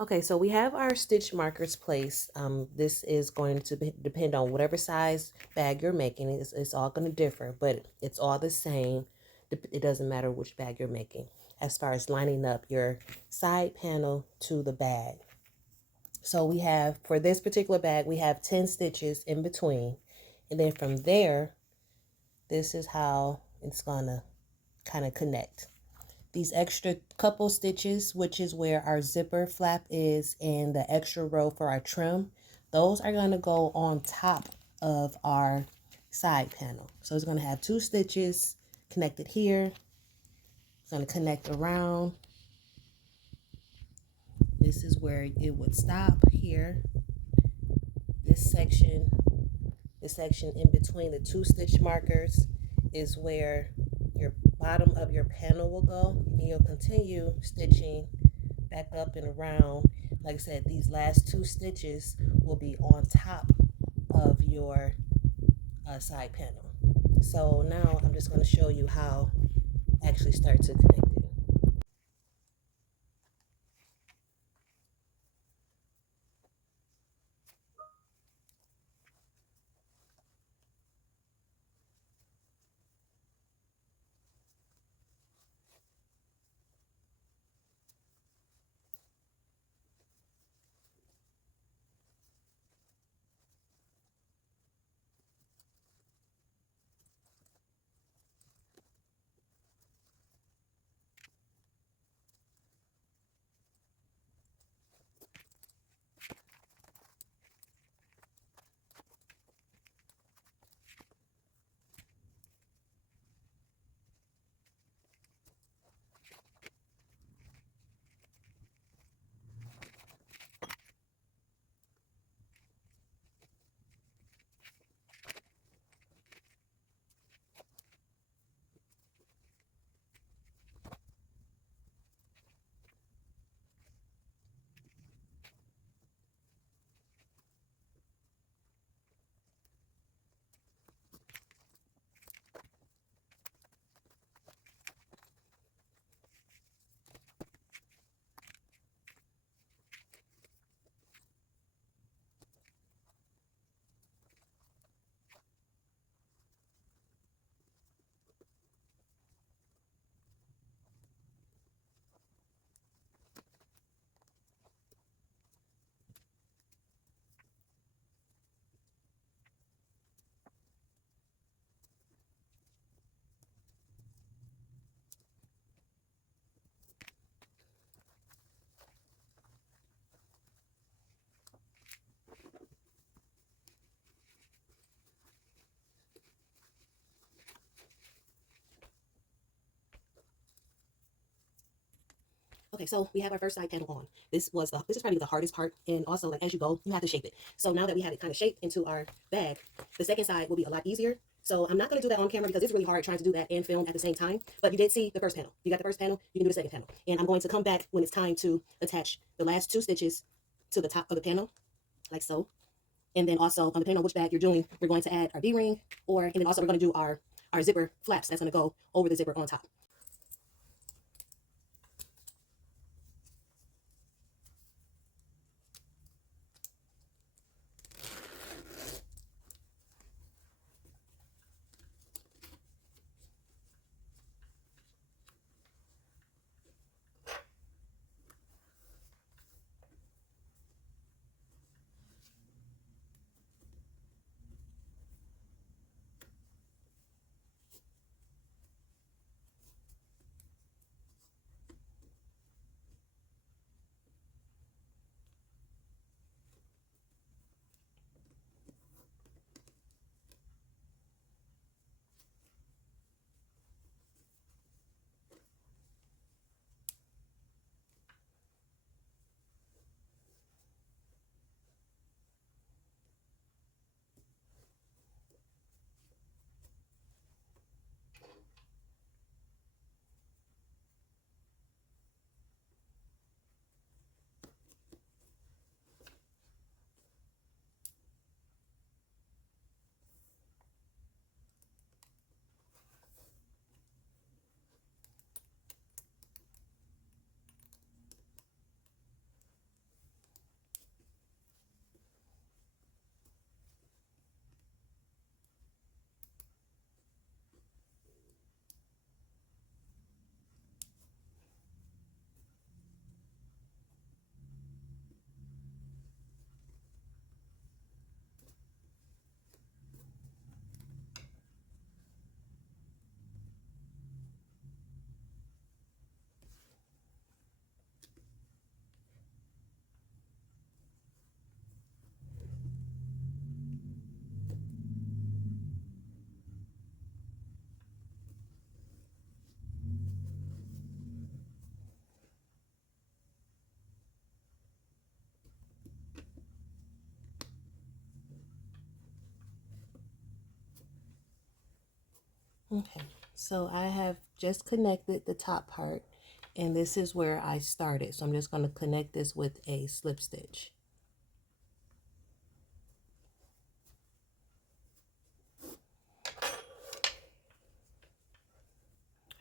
Okay, so we have our stitch markers placed. This is going to depend on whatever size bag you're making. It's all going to differ, but it's all the same. It doesn't matter which bag you're making as far as lining up your side panel to the bag. So we have, for this particular bag, we have 10 stitches in between. And then from there, this is how it's going to kind of connect. These extra couple stitches, which is where our zipper flap is, and the extra row for our trim, those are going to go on top of our side panel. So it's going to have 2 stitches connected here. It's going to connect around. This is where it would stop here. This section in between the 2 stitch markers is where your bottom of your panel will go, and you'll continue stitching back up and around. Like I said, these last 2 stitches will be on top of your side panel. So now I'm just going to show you how actually start to connect it. Okay, so we have our first side panel on. This is probably the hardest part, and also, like, as you go, you have to shape it. So now that we have it kind of shaped into our bag, the second side will be a lot easier. So I'm not going to do that on camera because it's really hard trying to do that and film at the same time. But you did see the first panel. You got the first panel, you can do the second panel. And I'm going to come back when it's time to attach the last 2 stitches to the top of the panel, like so. And then also, depending on which bag you're doing, we're going to add our D-ring, and then also we're going to do our zipper flaps that's going to go over the zipper on top. Okay, so I have just connected the top part, and this is where I started. So I'm just going to connect this with a slip stitch.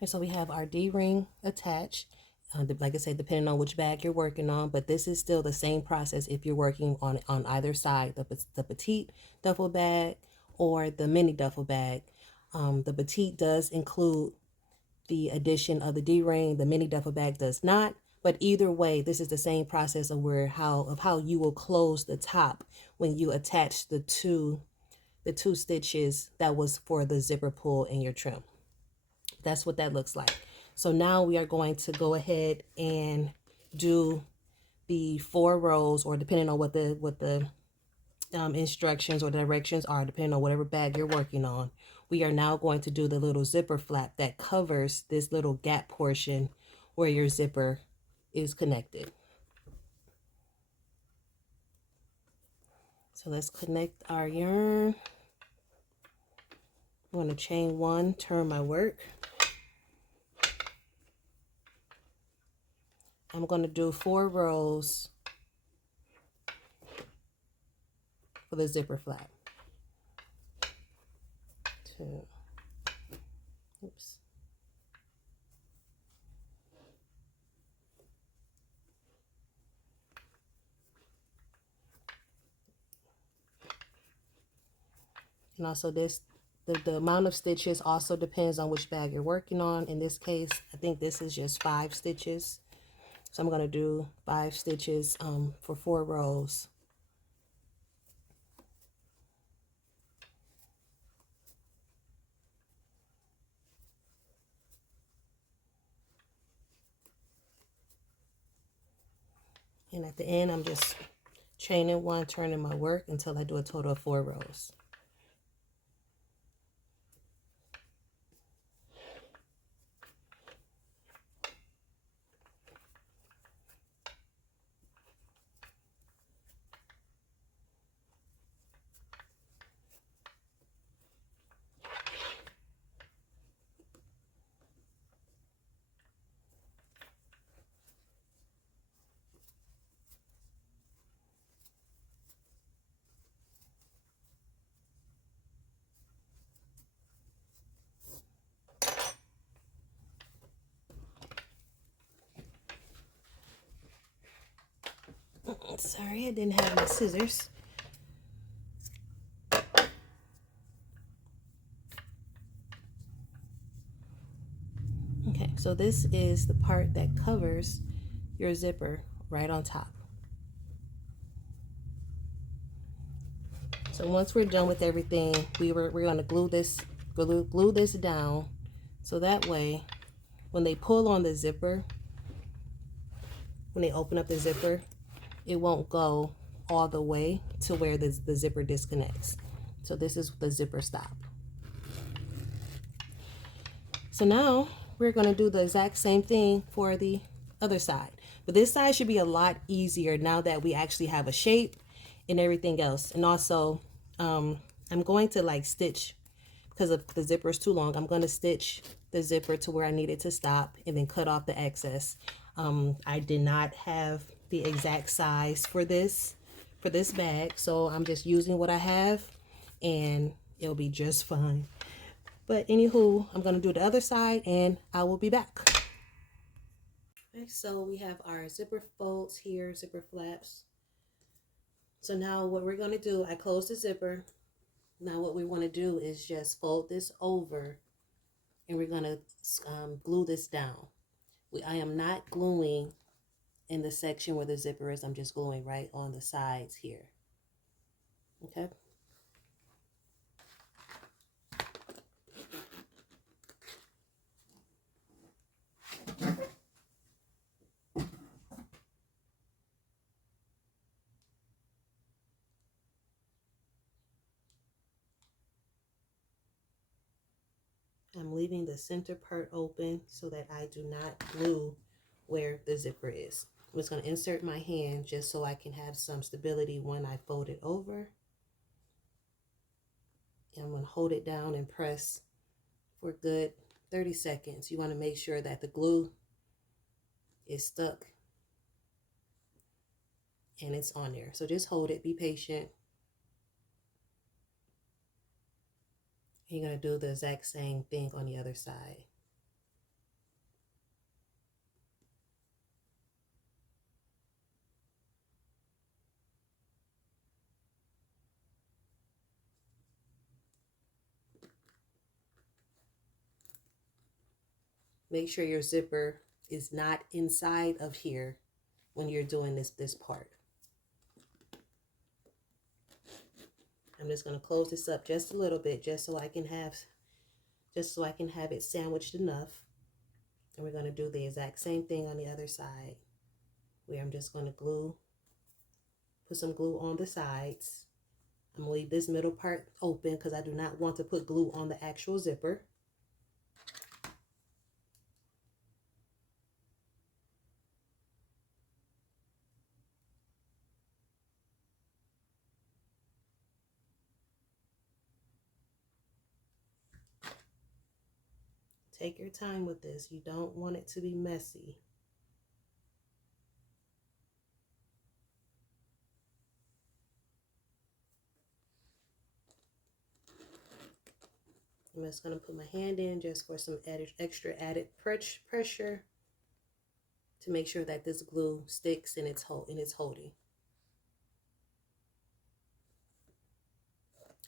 And so we have our D-ring attached. Like I said, depending on which bag you're working on, but this is still the same process if you're working on either side, the petite duffel bag or the mini duffel bag. The petite does include the addition of the D-ring, the mini duffel bag does not. But either way, this is the same process of how you will close the top when you attach the two stitches that was for the zipper pull in your trim. That's what that looks like. So now we are going to go ahead and do the 4 rows, or depending on what the instructions or directions are, depending on whatever bag you're working on. We are now going to do the little zipper flap that covers this little gap portion where your zipper is connected. So let's connect our yarn. I'm going to chain 1, turn my work. I'm going to do 4 rows for the zipper flap. 2, oops. And also the amount of stitches also depends on which bag you're working on. In this case, I think this is just 5 stitches. So I'm going to do 5 stitches for 4 rows. And at the end, I'm just chaining 1, turning my work until I do a total of 4 rows. Sorry, I didn't have my scissors. Okay, so this is the part that covers your zipper right on top. So once we're done with everything, we're going to glue this down, so that way when they pull on the zipper, when they open up the zipper, it won't go all the way to where the zipper disconnects. So this is the zipper stop. So now we're going to do the exact same thing for the other side. But this side should be a lot easier now that we actually have a shape and everything else. And also, I'm going to like stitch, because if the zipper is too long, I'm going to stitch the zipper to where I need it to stop and then cut off the excess. I did not have the exact size for this bag, so I'm just using what I have and it'll be just fine. But anywho, I'm going to do the other side and I will be back. Okay, so we have our zipper folds here, zipper flaps. So now what we're going to do, I closed the zipper. Now what we want to do is just fold this over and we're going to glue this down. I am not gluing in the section where the zipper is. I'm just gluing right on the sides here. Okay. I'm leaving the center part open so that I do not glue where the zipper is. I'm just going to insert my hand just so I can have some stability when I fold it over. And I'm going to hold it down and press for a good 30 seconds. You want to make sure that the glue is stuck and it's on there. So just hold it, be patient. You're going to do the exact same thing on the other side. Make sure your zipper is not inside of here when you're doing this part. I'm just going to close this up just a little bit, just so I can have it sandwiched enough. And we're going to do the exact same thing on the other side, where I'm just going to put some glue on the sides. I'm going to leave this middle part open because I do not want to put glue on the actual zipper. Take your time with this. You don't want it to be messy. I'm just going to put my hand in just for some extra added pressure to make sure that this glue sticks and it's holding.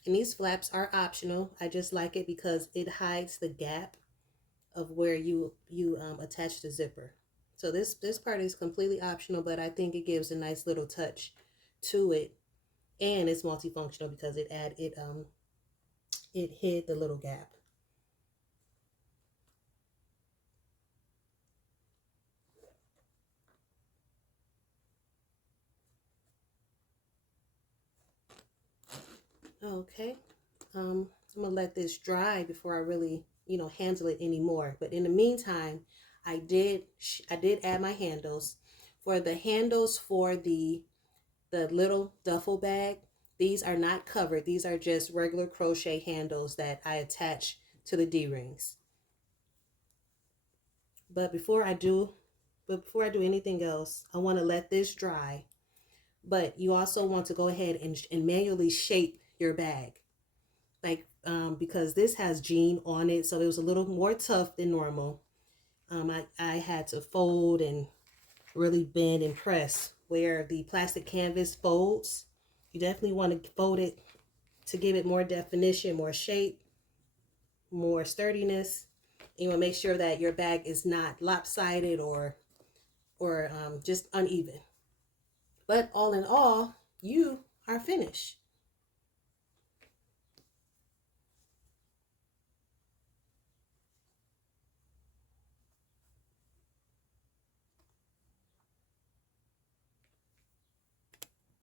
And these flaps are optional. I just like it because it hides the gap of where you attach the zipper. So this part is completely optional, but I think it gives a nice little touch to it, and it's multifunctional because it hid the little gap. Okay, I'm gonna let this dry before I really handle it anymore. But in the meantime, I did add my handles. For the handles for the little duffel bag, these are not covered. These are just regular crochet handles that I attach to the D-rings. But before I do anything else, I want to let this dry. But you also want to go ahead and manually shape your bag. Like, because this has jean on it, so it was a little more tough than normal. I had to fold and really bend and press. Where the plastic canvas folds, you definitely want to fold it to give it more definition, more shape, more sturdiness. You want to make sure that your bag is not lopsided or just uneven. But all in all, you are finished.